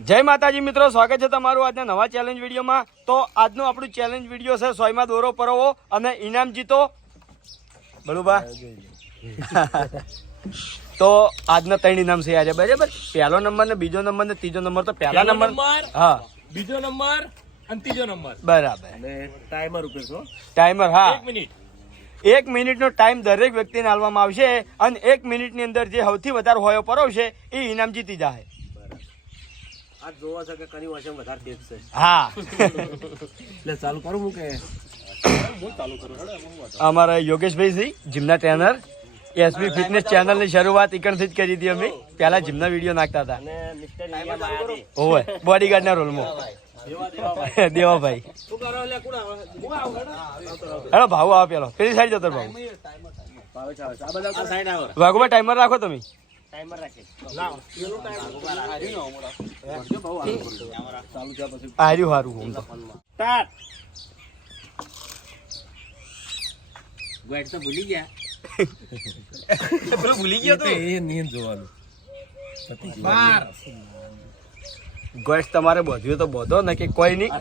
જય માતાજી મિત્રો સ્વાગત છે તમારું આજના નવા ચેલેન્જ વિડીયોમાં. તો આજનું આપણું ચેલેન્જ વીડિયો છે સોયમાં દોરો પરવો અને ઇનામ જીતો. બળુબા. તો આજના ત્રણ ઇનામ છે આજે બરાબર? પહેલો નંબર ને બીજો નંબર ને ત્રીજો નંબર તો પહેલા નંબર. હા. બીજો નંબર અને ત્રીજો નંબર. બરાબર. ટાઈમર ઉપર છો? ટાઈમર હા. એક મિનિટ. એક મિનિટનો ટાઈમ દરેક વ્યક્તિને આલવામાં આવશે અને એક મિનિટની અંદર જે સૌથી વધારે હોયો પરોવશે એ ઇનામ જીતી જાય આ જોવા છે કે કની વર્ષે વધારે તેજ છે. હા. એટલે ચાલુ કરું હું કે? અમારા યોગેશભાઈ છે જીમના ટ્રેનર એસબી ફિટનેસ ચેનલની શરૂઆત એકણથી જ કરી હતી અમે. પહેલા જીમના વીડિયો નાખતા હતા. ઓવે બોડીગાર્ડ ના રોલમાં દેવાભાઈ. હેલો ભાવ આવો? પેલો. પેલી સાઈડ જતો ભાવ આવે છે આવે છે. આ બધા સાઈડ આવો વાઘુબા ટાઈમર રાખો તમે. ટાઈમર રાખે. લાવો. પેલો ટાઈમર ચાલુ છે પછી આર્યું હારું હું તો. સ્ટાર્ટ. તો ભૂલી ગયા. પેલો ભૂલી ગયો તો. એ નીંદ જોવાનું. ગોશ તમારે બધું તો બધો ને કે કોઈ નહીં.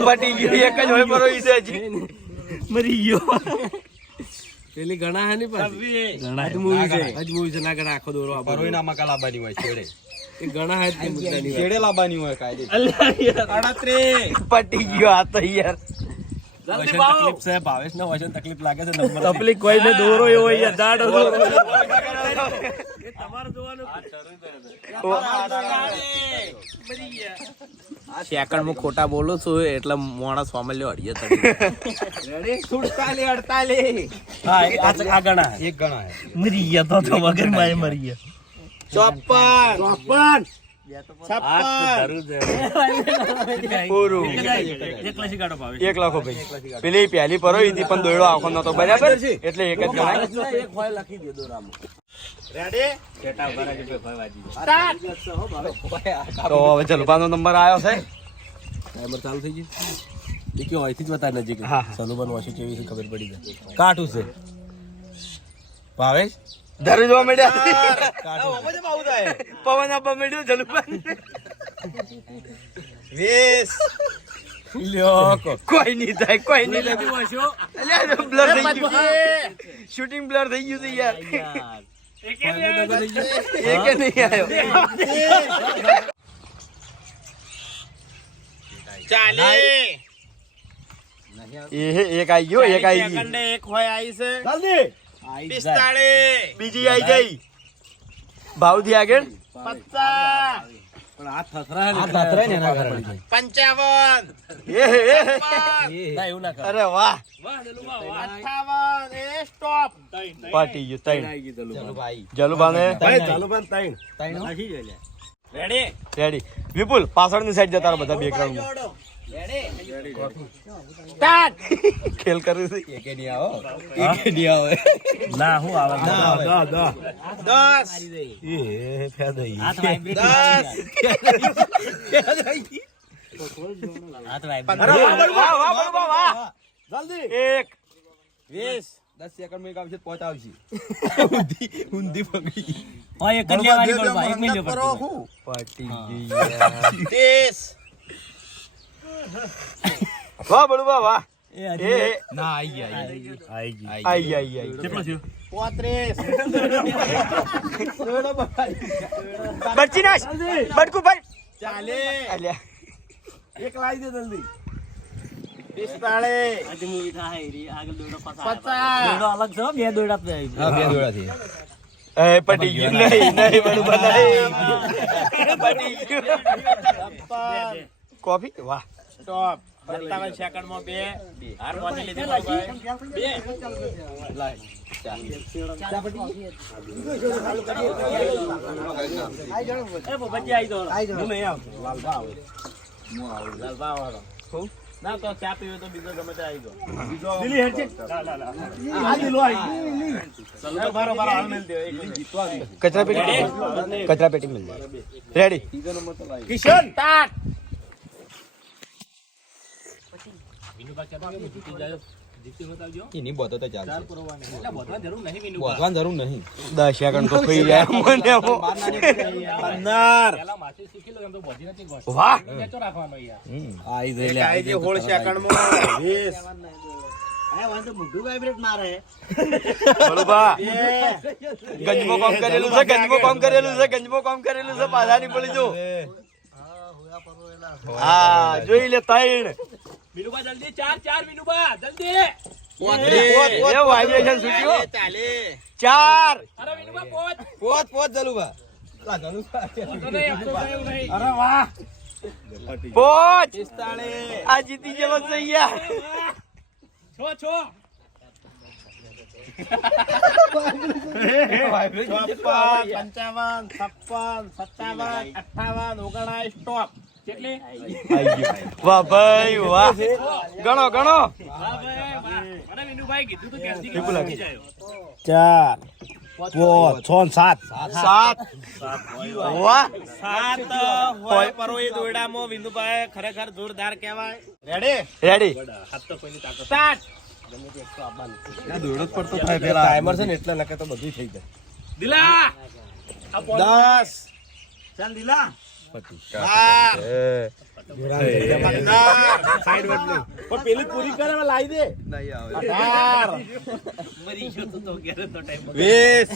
પટી ગયો એક જ હોય પરો મરી ગયો. પેલી ઘણા હે ની પાછી? આજ મૂવી છે. હજ મૂવી છે. ના ગણા આખો દોરો આપો પરોઈના મકા લાબાની હોય છેડે. એ ઘણા હે મુદ્દાની. છેડે લાબાની હોય કાયદે. પટી ગયો આ તો યાર. તકલીફ છે ભાવેશ ને વચન તકલીફ લાગે છે નંબર કોઈ ને દોરો એવો યાર દાડો તમારે સેકન્ડ હું ખોટા બોલું છું એટલે માણસ ફોર્મલી અડીએ તમે આ ગણા એક ગણા મરી ગયા તો વગર મારે મરી ગયા ચોપન. ચોપન. એક લાખો ભાઈ. પેલી પહેલી પરો હતી પણ દોયડો આખો નતો. બરાબર? એટલે એક જ ગણાય લખી દે દોરામાં. તો હવે જલપાનો નંબર આવ્યો છે. ટાઈમર ચાલુ થઈ ગયું. એ કયો અહીંથી જ બતાય નજીક. સલુબાન કેવી ખબર પડી જાય. કાઠું છે. ભાવેશ? ધરું જોવા મળ્યા. પવન આપવા મળ્યો જલુભાઈ લ્યો કો. કોઈ નહીં થાય કોઈ નહીં થાય. બ્લર થઈ ગયું. શૂટિંગ બ્લર થઈ ગયું છે યાર. એક નહીં આવ્યો. એ એક આવી ગયો એક આઈ ગઈ એક હોય આવી છે. બીજી આઈ ગઈ ભાવજી આગળ? પણ આ થથરા હે ને. એના કારણે પંચાવન. એ હે, એ. હે. જાય. ના એવું ના અરે વાહ. અઠાવન. એ સ્ટોપ પાટી ગયું તૈણ. આવી ગઈ દલુબા. ભાઈ જલુબાને રેડી રેડી વિપુલ પાછળની સાઈડ જતા બધા બધા બેકગ્રાઉન્ડ ખેલ કર્યું છે. એકે નહીં આવો? એકે નહીં આવે? ના હું આવે દસ! અરે વાહ, વાહ, વાહ, બળવા, વાહ. એક વીસ. દસ સેકન્ડમાં એક આવશે પાંચ આવશે. હા એક જ લેવાની એક નહીં લેવાની. પાટી ગઈ ત્રીસ વાહ બળુ વાહ વાહ. એ ના આઈ ગયા આઈ ગયા. આઈ ગઈ. આઈ આઈ આઈ કેટલો થયો? બચી નાખ બટકુ ભાઈ ચાલીસ અલ્યા. પિસ્તાળીસ આજે મૂવી થાય રી, આગળ દોરડો પાછા પચાસ. દોરડો અલગ છે હો, બે દોરડા જ આવી હા બે દોડા થી એ પટી ગયું. નહીં નહીં બળવા નહીં. પટી ગયું. કોફી? વાહ. સ્ટોપ સત્તાવન સેકન્ડમાં બે. હાર પહોંચી લીધી બરોબર. બે. એ બચ્ચી આવી દોડો. હું નહીં આવતો. લાલબા વાળો. ના તો ચા પીવી તો બીજો ગમે તે આવી. ગયો લીલી હેડ છે. આ લીલો આવી ગયો. ચલો બારો બારો હાલ મેલ દે એક મિનિટ. કચરા પેટી કચરા પેટી મિલ જાય રેડી કિશન! સ્ટાર્ટ! એની બોતો તો ચાલશે. બોતવાની જરૂર નહીં દસ સેકન્ડ તો થઈ જાય મને હો. પંદર. વાહ. આઈ જઈ લે હોળ વીસ. ગંજમો કામ કરેલું છે ગંજમો કામ કરેલું છે ગંજમો કામ કરેલું છે પાછા પડી જો હા જોઈ લે ત્રણ વિનુબા જલ્દી ચાર ચાર વિનુબા જલ્દી. ચાર. અરે વિનુબા પોત. પોત જલુભા. લા, જલુભા. તો નહીં આમ તો ગયું નહીં. અરે વાહ. પોચ આ જીતી છો છો. પંચાવન છપ્પન સત્તાવન અઠાવન ઓગણાવીસ સ્ટોપ. વાહ ભાઈ વાહ. ગણો ગણો. વાહ ભાઈ વાહ અરે વિનુભાઈ કીધું તો ક્યારથી વિપુલ ગયું થઈ જાય. ચાર છ સાત. સાત. વાહ. સાત હોય પરોઈ દોરડામાં. વિંદુભાઈ ખરેખર જોરદાર કહેવાય. રેડી રેડી હાથ તો કોઈની તાકાત સ્ટાર્ટ દોડો જ પડતો થાય પેલા. ટાઈમર છે ને એટલે નકે તો બધું થઈ જાય. દિલા! દસ. ચાલ દીલા. પણ પેલી પૂરી કરે લાવી દે વીસ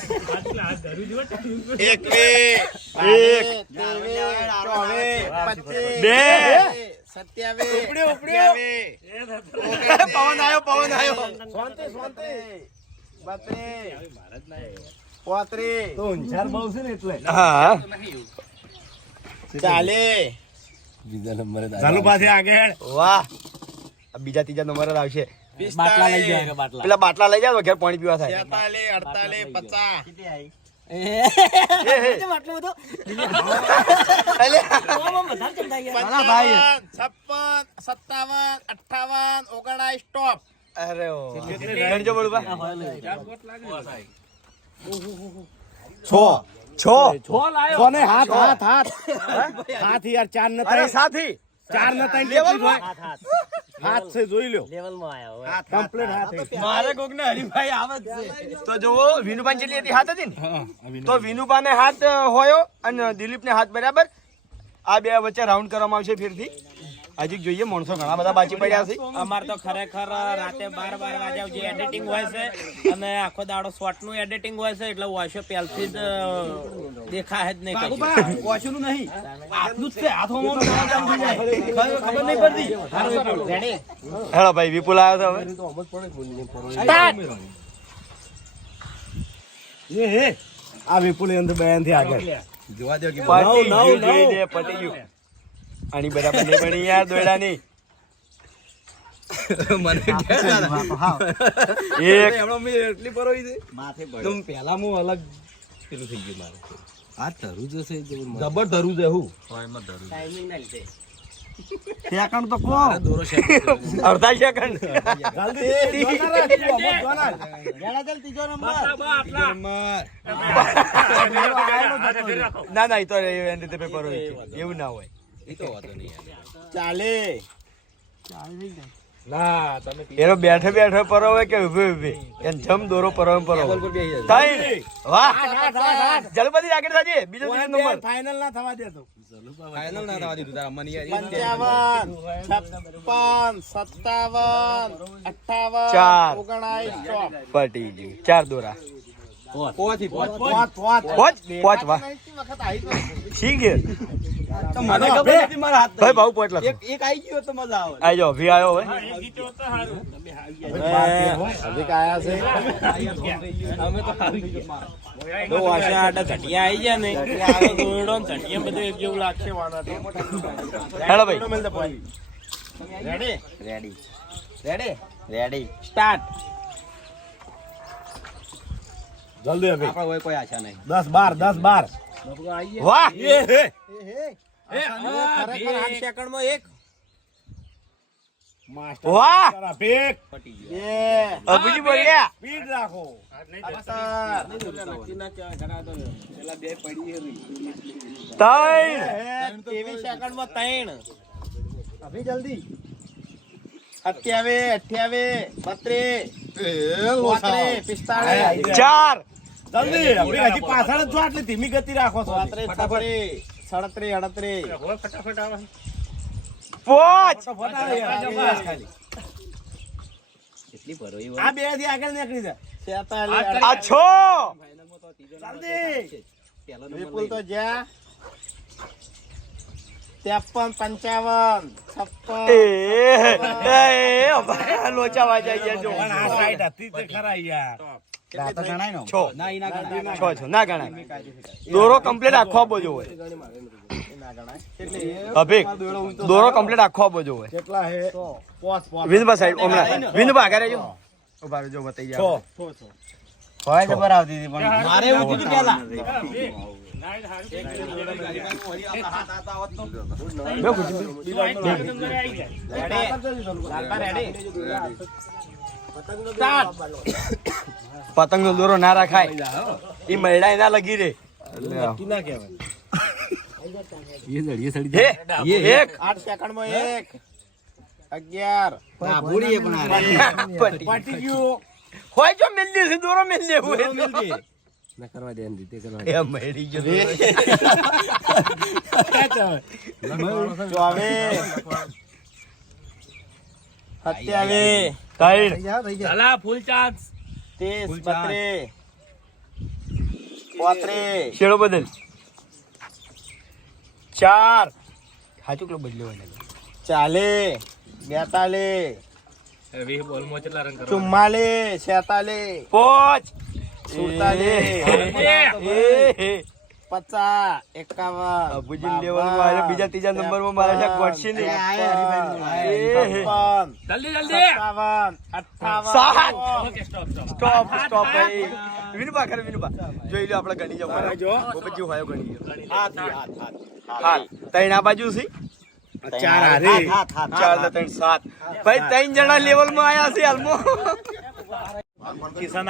એકવીસ એક બે સત્યાવીસ ઉપડ્યો, ઉપડ્યો. પવન આવ્યો પવન આવ્યો શાંતિ શાંતિ બત્રીસ પોત્રીસ તો ઊંઝાર બહુ છે ને એટલે. હા. ચાલીસ બીજા નંબરે ચાલુ પાસે આગળ. વાહ. બીજા ત્રીજા નંબર જ આવશે. બાટલા પેલા બાટલા લઈ જાવ ઘેર પાણી પીવા થાય. તેતાલીસ અડતાલે પચાસ. છપ્પન સત્તાવન અઠાવન ઓગણાવીસ સ્ટોપ અરે ઓ. છ. છો લાયો. કોને હાથ હાથ. હાથ હાથ યાર ચાર ન અરે સાથી. ચાર ન થાય લેવલ હોય હાથ છે જોઈ લ્યો. કમ્પ્લીટ હાથ મારે કોક ને હરીભાઈ આવત છે. તો જોવો વિનુબાન જેટલી હતી હાથ હતી ને? તો વિનુભાને હાથ હોયો અને દિલીપને હાથ બરાબર. આ બે વચ્ચે રાઉન્ડ કરવામાં આવશે ફેરથી. હજી જોઈએ માણસો ઘણા બધા બાકી પડ્યા છે. અમારે તો ખરેખર રાતે બાર બાર વાગ્યા જે એડિટિંગ હોય છે અને આખો દાડો શોર્ટનું એડિટિંગ હોય છે એટલે વોશો પહેલથી જ દેખાય જ નહીં કશું. Ready? હેલો ભાઈ વિપુલ આવ્યો તો હવે? એ હે આ વિપુલ અંદર બયાનથી આગળ. જોવા દો કે પતી નવ, નવ. પટી ગયું. આની બરાબર નહીં બની યાર દોયડાની. મને ક્યાં એક. હમણાં મેં એટલી પરોવી છે. તો પહેલા હું અલગ પેલું થઈ ગયું મારે. આ ધરું જશે જબર ધરું છે હું? સેકન્ડ તો કો દોરો છે. અડધા સેકન્ડ. આટલા નંબર. ના ના એ તો એની રીતે પેપર હોય એવું ના હોય. એ તો વાંધો નહીં ચાલે ના તમે એનો બેઠે બેઠે પરોવે કે ઉભે ઉભે એમ જમ દોરો પરોવે પરોવે. ત્રણ વાહ જલપતિ આગળ થાજે બીજો ત્રીજો નંબર ફાઇનલ ના થવા દેતો ફાઇનલ ના થવા દીધું તારા મને યાર. પંચાવન છપ્પન સત્તાવન અઠાવન ચાર. ઓગણાવીસ સ્ટોપ પટી ગયું ચાર દોરા પોચ. પાંચ પાંચ પોચ પોચ વાહ ઠીક છે તો મને ખબર હાથ. ભાઈ ભાવ પોચ લખો એક એક આવી ગયો તો મજા આવે. આઈ જાઓ ભી આવ્યો હવે હજી કાયા છે? તો વાસા આડા ચટિયા આવી ગયા ને? તો. દોરડો ને ચટિયા બધું એક જેવું લાગશે હેલો ભાઈ. Ready ready ready ready start જલ્દી હવે. કોઈ આશા નહીં. દસ બાર દસ બાર. વાહ! ખરેખર આઠ સેકન્ડમાં એક. વાહ! ભેક બે. અભિજી બોલ્યા સ્પીડ રાખો. ત્રણ ત્રેવીસ ત્રણ અઠ્યાવીસ અઠ્યાવીસ બત્રીસ પિસ્તાળીસ ચાર! જલ્દી હજી પાછળ જ આટલી ધીમી ગતિ રાખો છો. ચોત્રીસ છત્રીસ સડત્રીસ અડત્રીસ. ફટાફટ આવે. પાંચ ફટાફટ આવે યાર. કેટલી ભરો આ બેથી આગળ નીકળી જાય આ છ! વિપુલ તો જ્યાં. ત્રેપન પંચાવન છપ્પન એ એ ભાઈ, લોચા વાજા જો. ના ગણાય દોરો કમ્પ્લીટ આખો આપો જોવે અભિક દોરો કમ્પ્લીટ આખો આપવો જોવે વિનભા સાઈડ હમણાં. વિનભા આગળ રહેજો ઊભા રહેજો બતાઈ જાય હોય તો બરાબર દીધી પણ મારે એવું કીધું પેલા. પતંગ નો દોરો ના રાખાય. એ મરડાય ના લગી રે ના કહેવાય. એક. આઠ સેકન્ડમાં એક. અગિયાર. પટી ગયું. હોય જો છે દોરો મિલ હોય ના કરવા દે કરવા એ ગયો સત્યાવીસ ત્રણ ચાલા ફૂલ ચાન્સ ત્રીસ બત્રીસ પોત્રીસ. શેડો બદલ. ચાર. હાચું કેટલો બદલ્યો હોય. ચાલીસ બેતાલીસ. વીસ બોલમાં કેટલા રન કરવા ચુમ્માલીસ છેતાલીસ. પાંચ. એ. પચાસ એકાવન અબુજી લેવલમાં બીજા ત્રીજા નંબરમાં મારા શાક ગોઠશે ને. આ હરીફાઈનું. એ, હે. છપ્પન જલ્દી જલ્દી. સત્તાવન અઠાવન સાત. Stop stop. સ્ટોપ સ્ટોપ ભાઈ. વિનુબા ખરે વિનુબા જોઈ લો આપણે ગણી જાવ. જો. હોય ગણી હાથ આ બાજુ ચાર હારી હાથ. ચાર ત્રણ સાત. ભાઈ ત્રણ જણા લેવલમાં આયા છે હાલમાં. કિશન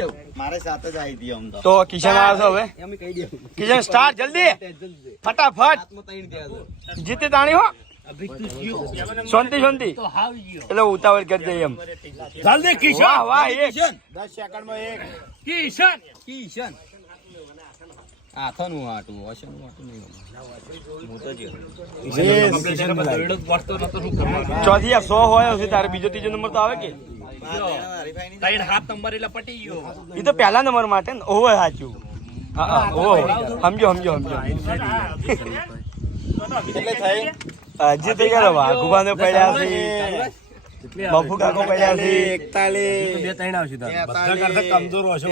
દઉં. મારે સાથે જ આવી હતી તો. તો કિશન આવ્યો હવે? એમ કહી દઉં. કિશન સ્ટાર્ટ જલ્દી. ફટાફટ. હાથમાં ત્રણ થયા છે. જીતે તાણી હો. શાંતિ શાંતિ. તો હાવ ગયો. એટલે ઉતાવળ કરી દઈએ એમ. જલ્દી કિશન વાહ વાહ એક. દસ સેકન્ડમાં એક. કિશન કિશન. હાથોનું હાટું, ઓશોનું હાટું નહીં. તો જ્યો. દોરડો પડતો નતો શું કરવાનું? ચોથી આ સો હોય હશે તારે બીજો ત્રીજો નંબર તો આવે કે? ત્રણ હાથ નંબર એટલે પટી ગયો. એ તો પહેલા નંબર માટે ને ઓહો સાચું. સમજો સમજો સમજો હજી તો યાર વાઘુબાને પડ્યા છે. બફુ કાકો પડ્યા છે. એકતાલીસ બે ત્રણ આવશે કમજોર હશો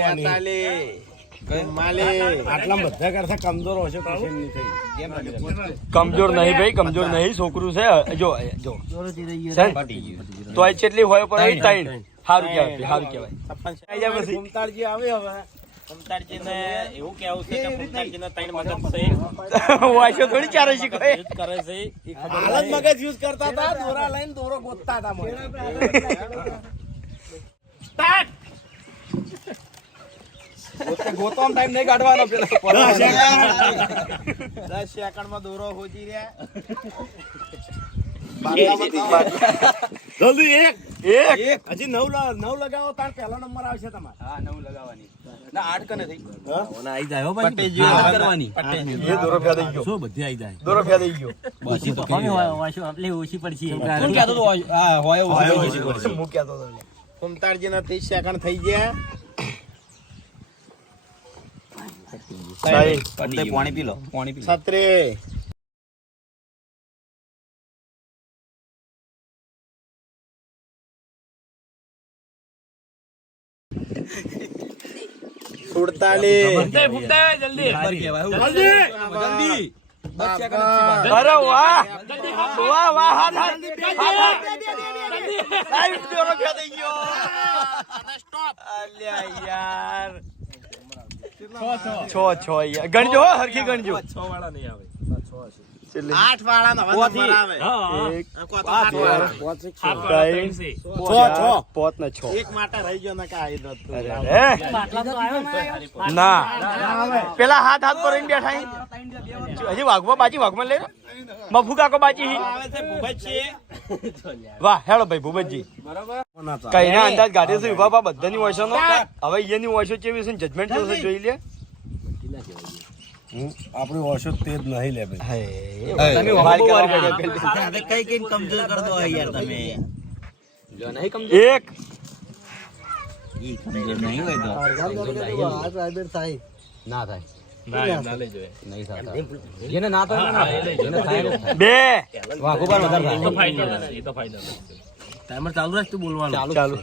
કમજોર નહીં ભાઈ કમજોર નહીં. છોકરું છે. જો જો. છે. તો આ કેટલી હોય પણ ત્રણ સારું કહેવાય સારું કહેવાય. પછી. આવે હવે. એવું કેવું છે કે મમતાજીને ત્રણ મગજ છે. વાંચો થોડી ચારે શીખવાય કરે છે. એ ખબર હાલ જ નહીં. મગજ યુઝ કરતા હતા દોરા લઈને દોરો ગોતતા હતા મને. ગોતવામાં ટાઈમ નહીં કાઢવાનો પેલો. દસ સેકન્ડમાં દોરો હોજી રહ્યા જલ્દી એક એક હજી નવ લ- નવ લગાવો તાર પહેલો નંબર આવશે તમારે હા, નવ લગાવવાની. ના, આઠ કને થઈ? ઓના આઈ જાય હો ભાઈ કરવાની. એ દોરો ફ્યા દઈ ગયો શું બધી આઈ જાય દોરો ફ્યા દઈ ગયો કોણ કહેતો હતો? હા, હોય એવું હોય હોય ઓછી પડશે હું કહેતો હતો ના ત્રીસ સેકન્ડ થઈ ગયા સાહેબ પોતે પાણી પી લો પાણી પી લો. છત્રીસ સુડતાલીસ ફૂમતાઈ, ફૂમતાઈ, જલ્દી નંબર કહેવાય. જલ્દી જલ્દી. બસ સેકન્ડ જ છે બસ. અરે વાહ જલ્દી હાથ વાહ વાહ હાથ હાથ હાથ હાથ સાહેબ દોરો ફેદ થઈ ગયો અલ્યા યાર છ છ. યાર ગણજો હો હરખી ગણજો. છ વાળા નહીં આવે. છેલ્લે. આઠ વાળા પોત ને છ. એક માટે રહી ગયો ને કાંઈ ના. પેલા હાથ હાથ પર રહીને બેઠા હજી વાઘમાં બાજી વાઘમાં લે. મફુ કાકો બાજી વાહ હેડો ભાઈ ભૂપતજી. કઈ ના અંદાજ ગાડી છે ઊભા પા બધાની વર્ષો નો. હવે એની વર્ષો ચેવી છે જજમેન્ટ જોઈ લે. આપણી ઓશો તેજ નહીં લે તમે. કઈ કઈ કમજોર કર દો યાર તમે. એક. ઈ કમજોર નહીં હોય તો. આ એ થાય ના થાય તો છે ટાઈમર ચાલુ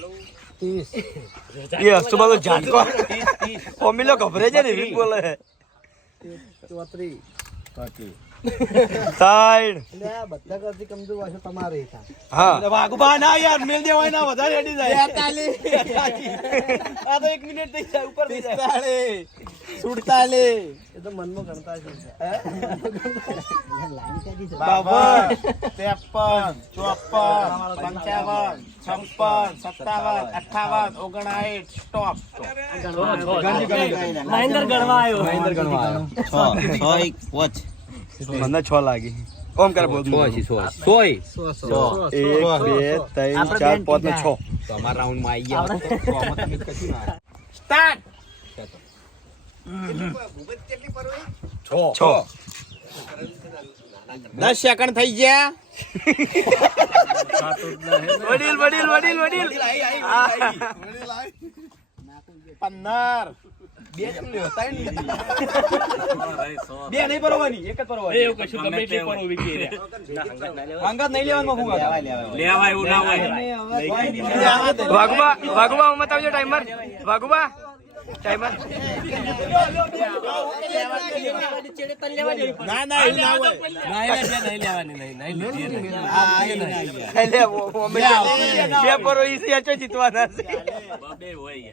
રાખ તું બોલવાનું ચાલુ એ હસ્તુ બધો છે ને એવી બોલે હા. વાઘુબા ના યાર મેલ દેવાય ના વધારે હેડી જાય આ તો 1 મિનિટ થઈ જાય ઉપર થઈ જાય. બાવન. ત્રેપન. ચોપન. પંચાવન. છપ્પન. સત્તાવન. અઠાવન. ઓગણસાઠ. સ્ટોપ. મહેન્દ્ર ગણવા આવ્યો. મને છ લાગી ઓમ કરે બોલ એક બે ત્રણ ચાર પાંચ ને છ તમારા રાઉન્ડમાં આવી ગયા સ્ટાર્ટ છ દસ સેકન્ડ થઈ ગયા વડીલ વડીલ વડીલ વડીલ પંદર બે નહીં પરવાની એક જ પરવાની એવું કશું ગમે તે પર કે. અંગાત નહીં લેવાનું મફું લેવાય એવું ના હોય. વાઘુબા વાઘુબા હું આવજો ટાઈમર. વાઘુબા ટાઈમર. ના ના એવું ના હોય. ના લે નહીં લેવાની નહીં નહીં લીધી નહીં. એટલે બે પરો ઈ છે ચો જીતવાના છે. બબે હોય.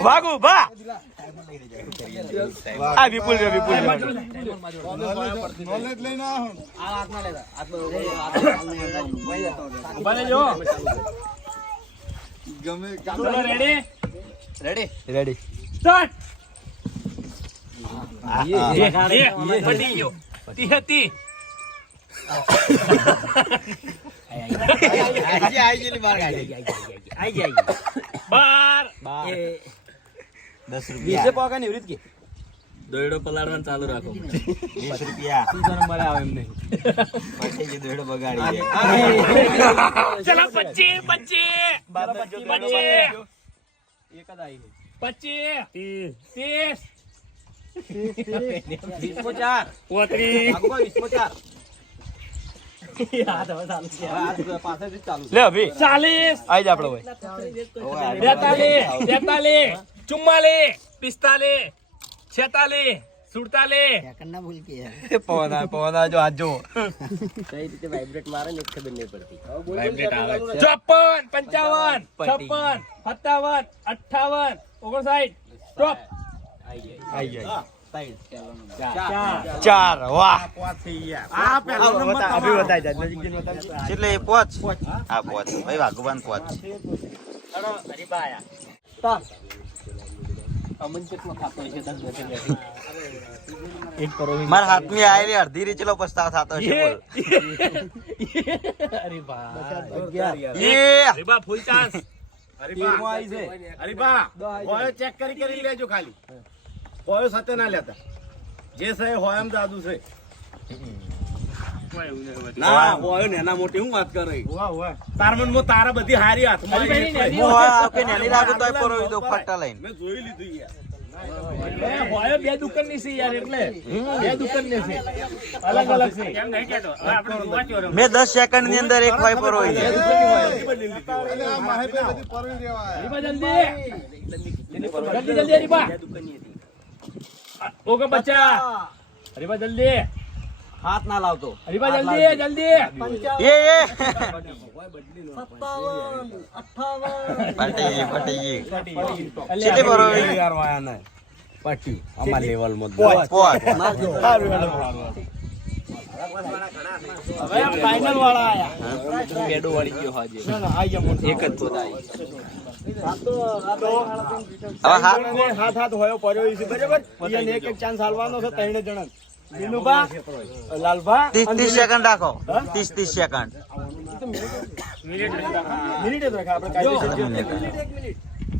વાગુ બા આ વિપુલ રે વિપુલ રે ચલો રેડી રેડી રેડી સ્ટાર્ટ ગયો. તી હતી આજે આવી ગયેલી બાર. ગાડી બાર દસ રૂપિયા પાકા નિવૃત્ત કે દોયડો પલાળવાનું ચાલુ રાખો. વીસ રૂપિયા પછી જે દોયડો બગાડી ચલો પચી પચી પચી પચી ત્રીસ પોત્રીસ બેતાલીસ તેતાલીસ ચુમ્માલીસ પિસ્તાલીસ છેતાલીસ સુડતાલીસ પવન આવે આવે જો ચોપન પંચાવન, છપ્પન, સત્તાવન અઠાવન ઓગણસાઠ, સ્ટોપ. ગયા ચાર. વાહ. આ પહેલો નંબર અભી બતાઈ જા નજીક જઈને બતાવજો. એટલે એ પોચ. હા પોચ. ભાઈ વાઘુબાન પોચ. મારા હાથની આયેલી અડધી રીચલો પસ્તાવ થતો છે બોલ. એ. રીબા ફૂલ ચાન્સ હરીબા હોયો ચેક કરી કરી લેજો ખાલી. હોયો સાથે ના લેતા. જે છે હોય એમ દાદુ છે. ના હોય ને એના મોટી હું વાત કરે? તાર મનમાં તારા બધી હારી હાથમાં નેની લાગુ તોય પરોવી લઈને. મેં જોઈ લીધું યાર. હોય બે દુકાનની છે યાર એટલે બે દુકાનની છે. અલગ અલગ છે. કેમ નહીં કેતો આપણે જોવા ચોરો દસ સેકન્ડની અંદર એક હોય પરોવી દે રીબા જલ્દી. જલ્દી જલ્દી રીબા ઓકે બચ્ચા રીબા જલ્દી. હાથ ના લાવતો. રીબા જલ્દી જલ્દી. એ એ. પટી ગઈ પટી ગઈ. કેટલી બરો યાર વાયા ને પાટ્યું અમાર લેવલમાં જ. પોચ. પોચ. હવે ફાઇનલ વાળા આયા. બેડો વાળી ગયો હાજી. એક જ પોતા. હાથ હાથ હોયો પડ્યો છે બરાબર એક એક ચાન્સ હાલવાનો છે ત્રણે જણા વિનુભા લાલભા ત્રીસ સેકન્ડ રાખો. ત્રીસ ત્રીસ સેકન્ડ મિનિટ જ રાખે આપણે કાયદેસર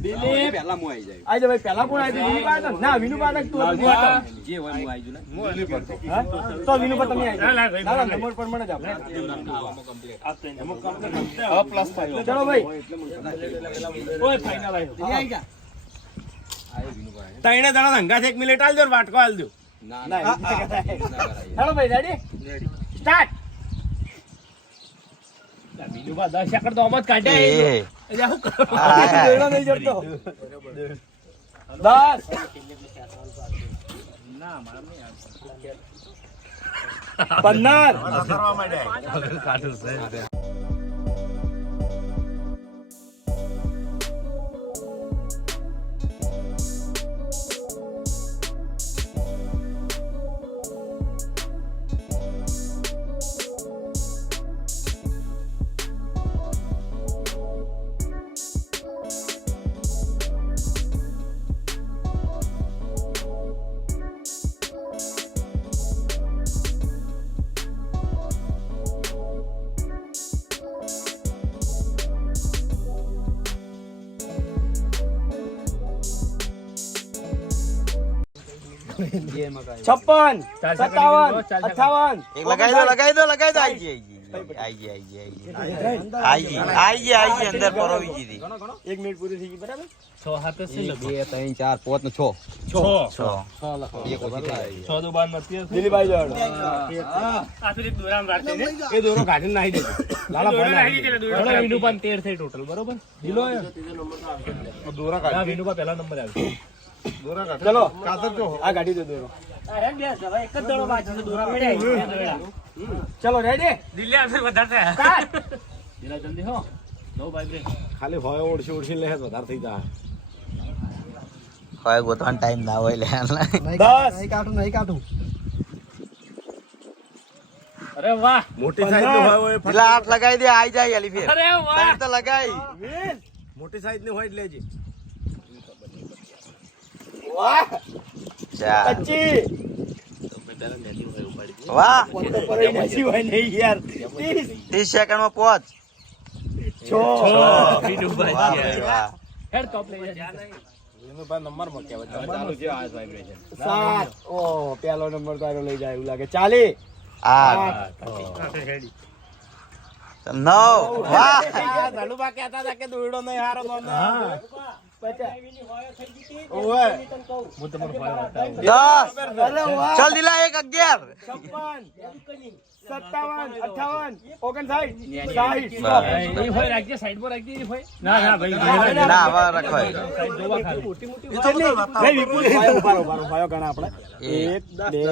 દિલીપ પહેલા હું આવી જાય ભાઈ પહેલા કોણ આવ્યા ના તું. જે હોય હું આવી જઉં તમે આવી ના, પ્લસ ચલો ભાઈ ફાઈનલ આવ્યો જણા ધંગાથી એક મિનિટ આલજો ને વાટકો આલજો ના ના, ભાઈ રેડી સ્ટાર્ટ બીજું દસ સેકન્ડ તો આમ જ કાઢ્યા એટલે શું કરો? નહીં જડતો દસ પંદર છપ્પન ચાર સત્તાવન સેકન્ડ ચાર સેકન્ડ. અઠાવન. એક દો લગાઈ દો લગાઈ દો. આઈ આઈ આઈ આઈ આઈ અંદર પરોવી દીધી. એક મિનિટ પૂરી થઈ ગઈ બરાબર? છ હાથ. બે ત્રણ ચાર પાંચ છ. છ. છો. છ દો બાર નથી હશે. જોડ. આ તો એક દોરામાં રાખશે એ દોરો કાઢીને નાખી દેજો લાલા દોરા ભાઈ નાખી દીધેલા, દોરા ખરાબ. વિનુભાઈ થઈ ટોટલ બરોબર? હા, વિનુભા પહેલા નંબર આવ્યો ચલો. આ ગાડી દો દોરો. ચલો રેડી દિલ્હી આવશે વધારે જલ્દી હો. ખાલી હોય ઓળશી ઓળશી લે વધારે થઈ જાય. કોઈ ગોતવાનો ટાઈમ ના હોય લે. દસ. અરે વાહ. મોટી સાઈઝનું હોય હોય પેલા આઠ લગાવી દે આઈ જાય અલી ફેર. અરે વાહ. તો લગાઈ. મોટી સાઈઝની હોય જ લેજે. વાહ. પચીસ વાહ. ત્રીસ. સેકન્ડમાં પહોંચ. છ. હેડ ટોપ લઈ સાત. ઓ પેલો નંબર તારો લઈ જાય એવું લાગે. ચાલી. આઠ. નવ. વાહ. કહેતા હતા કે દોરડો નહીં હારો ચલ દિલા એક અગિયાર. સત્તાવન અઠાવન ઓગણસાઠ. સાઠ રાખજે સાઈડ પર રાખજે. ના ના ભાઈ ના આપણે. એક બે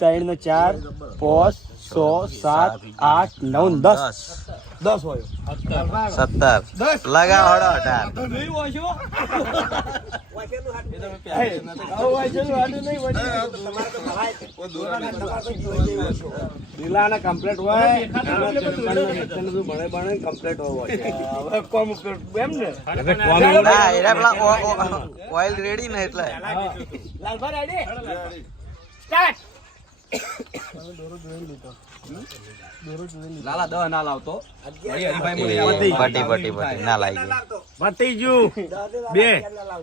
ત્રણ નો ચાર પાંચ છ સાત આઠ નવ દસ. દસ હોય. સત્તર. લગા હળો અઢાર કમ્પ્લેટ હોય ભણે ભણે કમ્પ્લેટ હોય કોમ એમ ને. ના એરા પેલા ઓ- ઓ- ઓઇલ રેડી ને એટલે. લાલભા રેડી સ્ટાર્ટ લાલા દહ ના લાવતો. પટી પટી પટી ના લાગી ગયું પતી ગયું બે.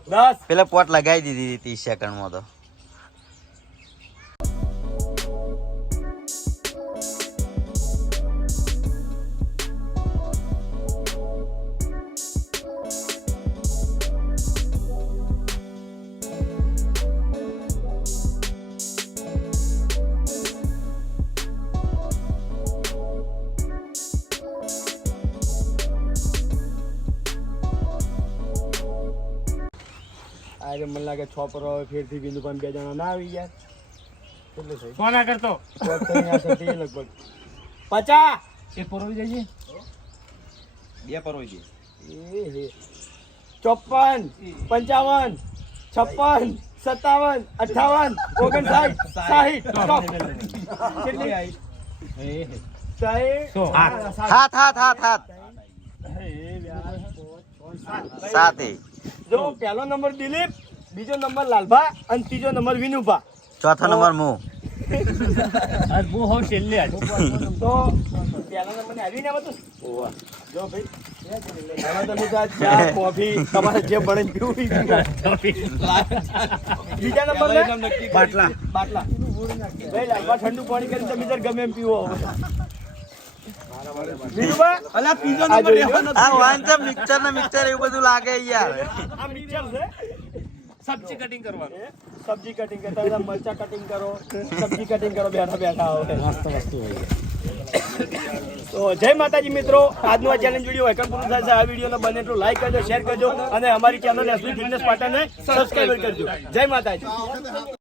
દસ. પેલા પોટ લગાઈ દીધી ત્રીસ સેકન્ડમાં તો. આજે મને લાગે છ પર હવે ફેરથી બિંદુ પણ બે જણા ના આવી યાર કેટલું થઈ કોના કરતો. પોત થઈ આ થતી લગભગ. પચા! એક પરોવી જઈએ બે પર હોય છે ચોપન પંચાવન છપ્પન સત્તાવન અઠાવન ઓગણસાઠ સાહીઠ સ્ટોપ. કેટલી સાહીઠ. હાથ હાથ હાથ હાથ. સાતે જો પહેલો નંબર દિલીપ. બીજો નંબર લાલભા અને ત્રીજો નંબર વિનુભા. ચોથો નંબર હું હું હોઉં છેલ્લે તો પહેલા નંબરને આવી ને બધું? જો ભાઈ હવે તમે તો આ ચા કોફી તમારે જે બને તે પીવું ઈ પીવો. બીજા નંબર ને? બાટલા. બાટલા. ભાઈ લાલભા ઠંડુ પાણી કરીને તમે ગમે એમ પીવો મિક્સર ને મિક્સર એવું બધું લાગે યાર. આ મિક્સર છે? સબ્જી કટિંગ કરવાનું. સબ્જી કટિંગ કરતા હોય મરચા કટિંગ કરો સબ્જી કટિંગ કરો બેઠા બેઠા હવે તો જય માતાજી મિત્રો આજનો આ ચેલેન્જ વીડિયો એકમ પૂરું થાય છે. આ વિડીયોને બને એટલું લાઈક કરજો શેર કરજો અને અમારી ચેનલ એસબી ફિટનેસ પાટણને સબસ્ક્રાઈબ કરજો જય માતાજી.